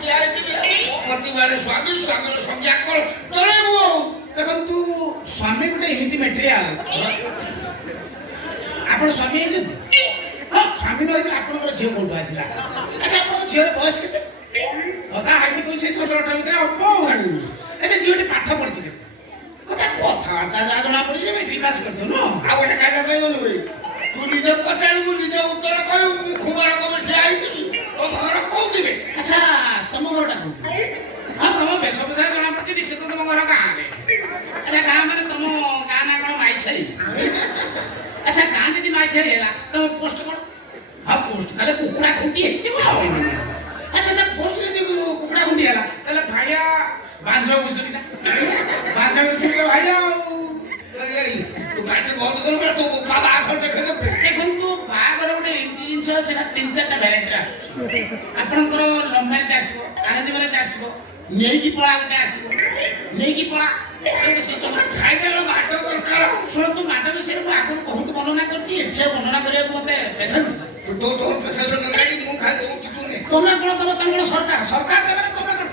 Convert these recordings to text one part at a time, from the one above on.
ଠିଆ ହେଇଥିବି ପ୍ରତିବାରେ ସ୍ୱାମୀ ସ୍ୱାମୀର ସଂଜ୍ଞା କଣ ଚଳେଇବୁ। ଦେଖନ୍ତୁ ସ୍ୱାମୀ ଗୋଟେ ଏମିତି ମେଟେରିଆଲ ଆପଣ ସ୍ୱାମୀ ହେଇଛନ୍ତି ସ୍ୱାମୀ ନ ହେଇଥିଲେ ଆପଣଙ୍କର ଝିଅ କୋଉଠୁ ଆସିଲା? ଆଚ୍ଛା ଆପଣଙ୍କ ଝିଅର ବୟସ କେତେ? ତା ହାଇଟ୍ କହୁଛି ସେଇ 17-18 ଭିତରେ ଆଉ କଣ? ଆଚ୍ଛା ଝିଅଟି ପାଠ ପଢିଛି କେତେ? କଥାବାର୍ତ୍ତା ଯାହା ଜଣା ପଡୁଛି ମେଟ୍ରିକ ପାସ୍ କରିଥିବ ନା? ଆଉ ଗୋଟେ କାମ ପାଇଗଲୁ ତୁ ନିଜେ ପଚାରିବୁ ନିଜ ଉତ୍ତର କହିବୁ। ମୁଁ ଖୁମାର କମେ ଠିଆ ହେଇଥିବି ତମ ଘର କୋଉଥିବେ? ଆଚ୍ଛା ତମ ଘରଟା କୋଉଠି? ହଁ ତମ ବେଶ ବେଶ ଜଣା ପଡୁଛି ନିଶ୍ଚିତ ତମ ଘର ଗାଁରେ। ଆଚ୍ଛା ଗାଁ ମାନେ ତମ ଗାଁ ନା କଣ ମାଇଛାଇ? ଆଚ୍ଛା ଗାଁ ଯଦି ମାଇଛାଇ ହେଲା ତମ ପୋଷ୍ଟ କଣ? ହଁ ପୋଷ୍ଟ ତାହେଲେ କୁକୁଡ଼ା ଖୁଣ୍ଟି ହେଇଥିବ। ଆଚ୍ଛା ଆଚ୍ଛା ପୋଷ୍ଟ ଯଦି କୁକୁଡ଼ା ଖୁଣ୍ଟି ହେଲା ତାହେଲେ ଭାଇଆ ବାଞ୍ଝ ଘୁଷୁରୀ ନା ବାଞ୍ଝ ଘୁଷୁରୀ ଭାଇ ଆଉ ତୁ ପାଟି ବନ୍ଦ କରୁ ତୋ ବୋପା ବାହାଘର ଦେଖେଇଦେବେ। ଦେଖନ୍ତୁ ବାହାଘର ଗୋଟେ ଏମିତି ଜିନିଷ ସେଟା 3-4ଟା ଭେରାଇଟିରେ ଆସୁଛି। ଆପଣଙ୍କର ଲଭ୍ ମ୍ୟାରେଜ ଆସିବ, ଆରେଞ୍ଜ ମ୍ୟାରେଜ ଆସିବ, ନେଇକି ପଳା ଗୋଟେ ଆସିବ। ନେଇକି ପଳା ସେଠି ସେ ତମେ ଖାଇଦେଲ ମାଡ ଦରକାର। ଶୁଣନ୍ତୁ ମାଡ ବିଷୟରେ ମୁଁ ଆଗରୁ ବହୁତ ବର୍ଣ୍ଣନା କରିଛି। ଏଠି ବର୍ଣ୍ଣନା କରିବାକୁ ମତେ ପେସେନ୍ସ ନାହିଁ। ତୋ ପେସେନ୍ସ ଦରକାର ମୁଁ ଖାଇ ଦଉଛି ତୁ ନେ। ତମେ କଣ ତମ ତମର ସରକାର ସରକାର ଦେବରେ ତମେ କଣ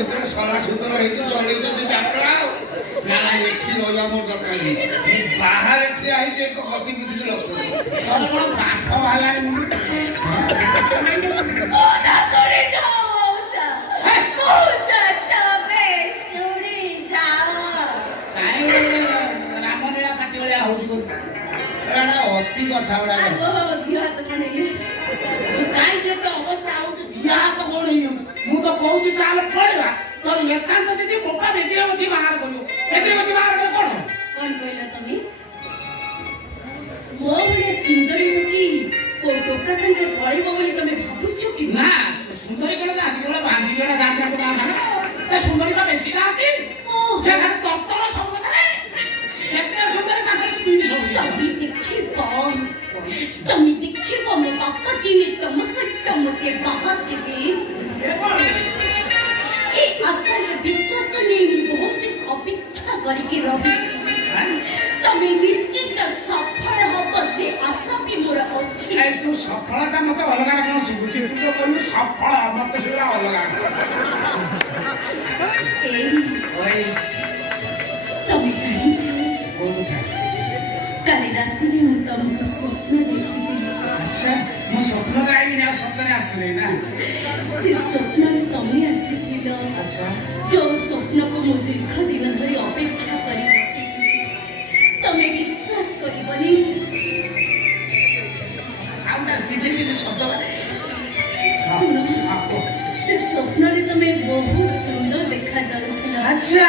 ଭିତରେ ସରା ସୁତର ହେଇକି ଚଲେଇଛନ୍ତି ଯାତ୍ରା। ନା ଏଠି ରହିବା ମୋର ଦରକାର ବାହାରେ ଠିଆ ହେଇଛି ଏକ ଗତିବିଧିକି ଲକ୍ଷ୍ୟ ତୋର କଣ ବାଘ ବାହାରିଲାଣି ମୁଁ ରାମଲୀଳା ପାଟି ଭଳିଆ ହଉଛି ଅତି କଥା ଗୁଡା କାହିଁକି ଏତେ ଅବସ୍ଥା ହଉଛି ଧିଆ ହାତ କଣ ହେଇଯାଉଛି ମୁଁ ତ କହୁଛି ଚାଲ ପଳେଇବା ତୋର ଏକାନ୍ତ ଯଦି ବୋପା ବେଦିରେ ବସି ବାହାର କରିବ ବେଦିରେ ବସି ବାହାର କଲେ କଣ କହିଲ ତମେ ମୋ ଭଳିଆ ସୁନ୍ଦରୀ ଟୋକି କୋଉ ଟୋକା ସାଙ୍ଗରେ ପଳେଇବ ବୋଲି ତମେ ଭାବୁଛ କି ନା ସୁନ୍ଦରୀ କଣ ଯାଆନ୍ତି କେବଳ ବାନ୍ଧି ଜଣ ଯାଆନ୍ତି ମା ସାଙ୍ଗରେ ସୁନ୍ଦରୀ ବା ବେଶୀ ଯାଆନ୍ତି ସେ ଖାଲି ତରତର ସବୁ କଥାରେ ଯେତେ ସୁନ୍ଦରୀ ତାଙ୍କର ସ୍ପିଡ ସବୁ ତମେ ଦେଖିବ ମୋ ବାପା ଦିନେ ତମ ସହିତ ମୋତେ ବାହା ଦେବେ ଏ ଆଶାରେ ବିଶ୍ୱାସ ନେଇ ମୁଁ ବହୁତ ଅପେକ୍ଷା କରିକି ରହିଛି ତମେ ନିଶ୍ଚିତ ସଫଳ ହବ ସେ ଆଶା ବି ମୋର ଅଛି ତୁ ସଫଳତା ମତେ ଅଲଗା କଣ ଶିଖୁଛି ତୁ ତ କହିଲୁ ସଫଳ ମତେ ସେଗୁଡ଼ା ଅଲଗା ତମେ ଜାଣିଛ କାଲି ରାତିରେ ମୁଁ ତମକୁ ସ୍ୱପ୍ନ ଦେଖିଥିଲି ଆଚ୍ଛା ମୁଁ ସ୍ୱପ୍ନରେ ଆଇନି ଆଉ ସତରେ ଆସିନି ନା ସେ ସ୍ୱପ୍ନରେ ତମେ ଆସିଥିଲ ଆଚ୍ଛା ଯୋଉ ସ୍ୱପ୍ନକୁ ମୁଁ ଦୀର୍ଘ ଦିନ ଧରି ଅପେକ୍ଷା କରି ବସିଥିଲି ତମେ ବିଶ୍ୱାସ କରିବନି ଶୁଣ ସେ ସ୍ୱପ୍ନରେ ତମେ ବହୁତ ସୁନ୍ଦର ଦେଖାଯାଉଥିଲ ଆଚ୍ଛା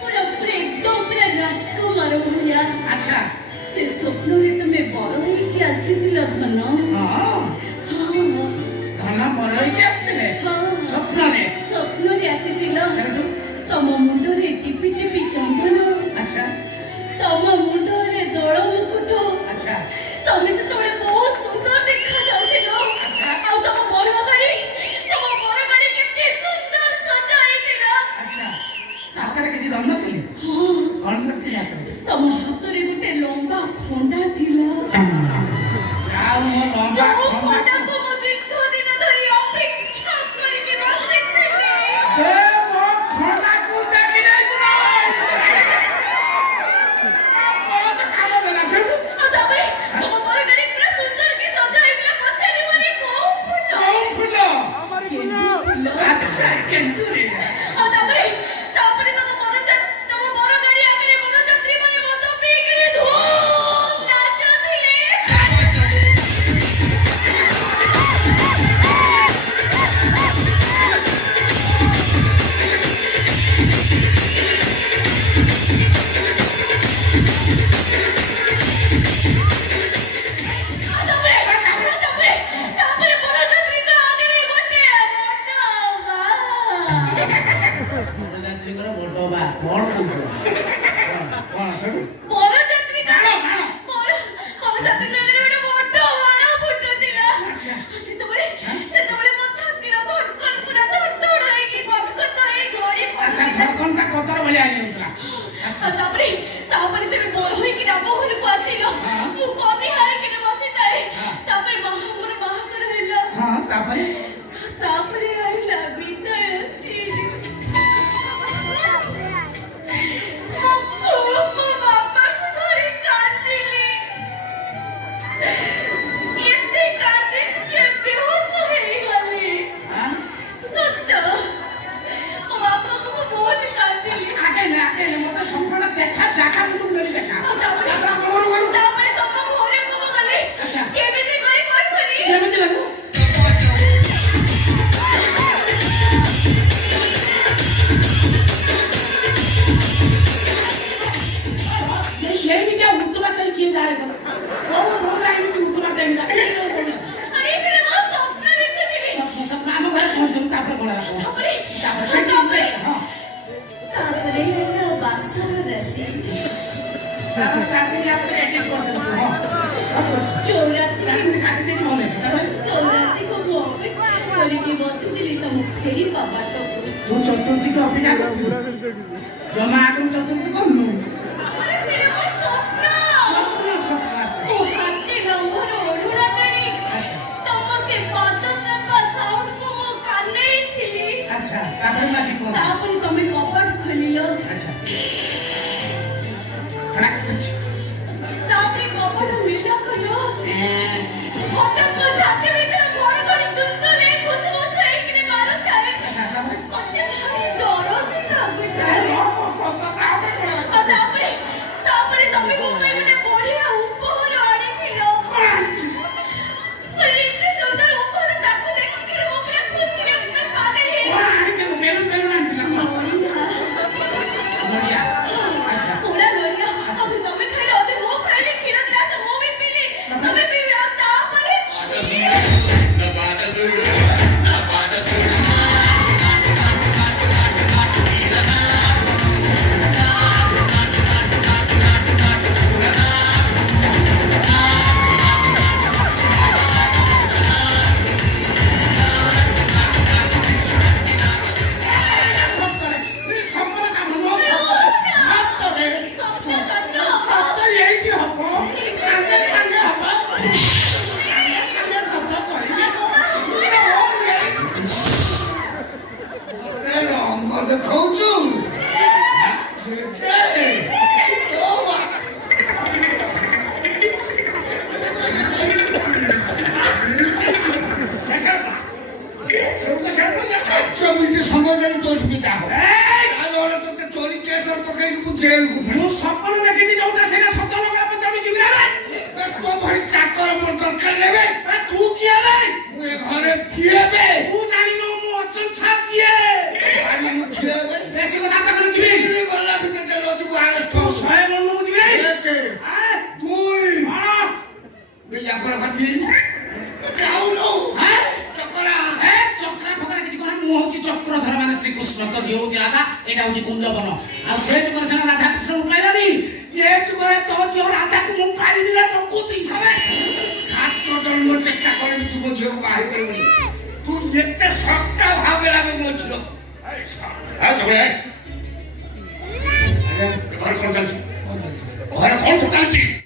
ପୁରା ଏକଦମ ପୁରା ରାଜକୁମାର ଭଳିଆ ଆଚ୍ଛା ସେ ସ୍ୱପ୍ନରେ ତମେ ବଡ ହେଇକି ଆସିଥିଲ ଧନ ଧନ ବଡ ହେଇକି ଆସିଥିଲେ ସ୍ୱପ୍ନରେ ଆସିଥିଲ ତମ ମୁଣ୍ଡରେ ଟିପି ଟିପି ଚନ୍ଦନ ଆଚ୍ଛା ତମ ମୁଣ୍ଡରେ ଦୋଳ ମୁକୁଟ ଆଚ୍ଛା ତମେ ସେତେବେଳେ ବହୁତ ସୁନ୍ଦର ଦେଖାଯାଉଥିଲ ଆଉ ତମ ବର ଗାଡି କେତେ ସୁନ୍ଦର ସଜା ହେଇଥିଲା ଆଚ୍ଛା ହାତରେ କିଛି ଧନ ଥିଲେ କଣ ଥିଲା ତମ ହାତରେ ଗୋଟେ ଲମ୍ବା ଖଣ୍ଡା ଥିଲା ଖଣ୍ଡାକୁ ମୁଁ ଦୀର୍ଘ ଦିନ ଧରି ଅପେକ୍ଷା କରିକି ବସିଥିଲି ତାପରେ ତମ ବର ଗାଡି ପୁରା ସୁନ୍ଦର କି ସଜା ହେଇଥିଲା ପଚାରିବନି କୋଉ ଫୁଲ ଆଚ୍ଛା କେନ୍ଦୁରେ ଆଉ ତାପରେ ତମ ବର ଗାଡି ଆଗରେ ବରଯାତ୍ରୀ ମାନେ ମଦ ପିଇକିରି ଧୁମ୍ ନାଚୁଥିଲେ ତାପରେ ବରଯାତ୍ରୀଙ୍କ ଆଗରେ ଗୋଟେ ବରଯାତ୍ରୀଙ୍କର ବଡ ବା କଣ କହୁଛ କଣ ସେଠୁ ବରଯାତ୍ରୀଙ୍କ ଆଗରେ ଗୋଟେ ବଡ ବାଣ ଫୁଟୁଥିଲା ସେତେବେଳେ ମୋ ଛାତିର ଧଡ଼କନ ପୁରା ଧଡ଼ଧଡ଼ ହେଇକି ଗଦଗଦ ହେଇ ଗଳି ଆଚ୍ଛା ପଡୁଥିଲା ଧଡ଼କନଟା କତର ଭଳିଆ ହେଇଯାଉଥିଲା ତାପରେ ତମେ ବର ହେଇକି ଆମ ଘରକୁ ଆସିଲ ମୁଁ କବି ହେଇକି ବସିଥାଏ ତାପରେ ମୋର ବାହାଘର ହେଲା ତାପରେ ଆଇଲା ବିଦାୟ ସିଡି ମୋ ବାପାକୁ ଧରି କାନ୍ଦିଲି ଏତେ କାନ୍ଦିଲି ଯେ ବେହୋସ ହେଇଗଲି ସତ ମୋ ବାପାକୁ ମୁଁ ବହୁତ କାନ୍ଦିଲି ଆଗେ ମତେ ସମ୍ପୂର୍ଣ ଦେଖା ଜାଗା ମୁଁ ଦେଖା ତାପରେ ତମ ଘରକୁ ମୁଁ ଗଲି କେମିତି କରି କହିବନି କେମିତି ଲାଗୁ ଏମିତିଆ ଉତ୍ତୁବା ଦେଇ କିଏ ଯାଏ ଏମିତି ଉତ୍ତୁବା ଦେଇ ଆରେ ସେଟା ମୋ ସ୍ୱପ୍ନ ଦେଖୁଥିଲି ଆମ ଘରେ ପହଞ୍ଚୁ ତାପରେ କଣ ତାପରେ ହେଲା ବାସର ରାତି ଚାକିରି ଆପଣ ଏଡିଟ୍ କରିଦେବୁ ଚୌରାତି କାଟି ଦେଇଛି ଭଲ ଚୌରାତିକୁ ମୁଁ ଅପେକ୍ଷା କରିକି ବସିଥିଲି ତମ ଫେରିବା ବାଟକୁ ତୁ ଚତୁର୍ଥୀକୁ ଅପେକ୍ଷା କରୁଛୁ ଜମା ଆଗରୁ ଚତୁର୍ଥୀ କରୁନୁ ମୋ ହାତେ ଲମ୍ବର ଓଢ଼ଣା ଟାଣି ତମ ସେ ପାଦ ଚାପା ସାଉଣ୍ଡକୁ ମୁଁ କାନେଇଥିଲି ଆଚ୍ଛା ତାପରେ ତମେ କବାଟ ଖୋଲିଲ चोरी केस पकड़ जेल को सपन देखी जो सतर्क जी तो भाई चाकर मोर दरकार लेबे तू किए रे घरे किए बे तू जानि नो मु अचन छा किए जानि मु किए बे बेसी कथा त कर जीबी गल्ला भितर के लोजी को अरेस्ट हो 100 मन मु जीबी रे के आ दुई मानो बेया पर कथि जाऊ नो हैं चकरा हैं चकरा फकरा किछ कोन मु होची चक्रधर माने श्री कृष्ण तो जे होची राधा एटा होची कुंजवन आ से जो करे सेना राधा कृष्ण उपाय दी ये जुगरे तो जो राधा को मु पाइबी रे नकुती हवे सात जन्म चेष्टा करे तू मो झियो बाहि परबनी तू एते सस्ता भाबेला मो झियो आ सगळे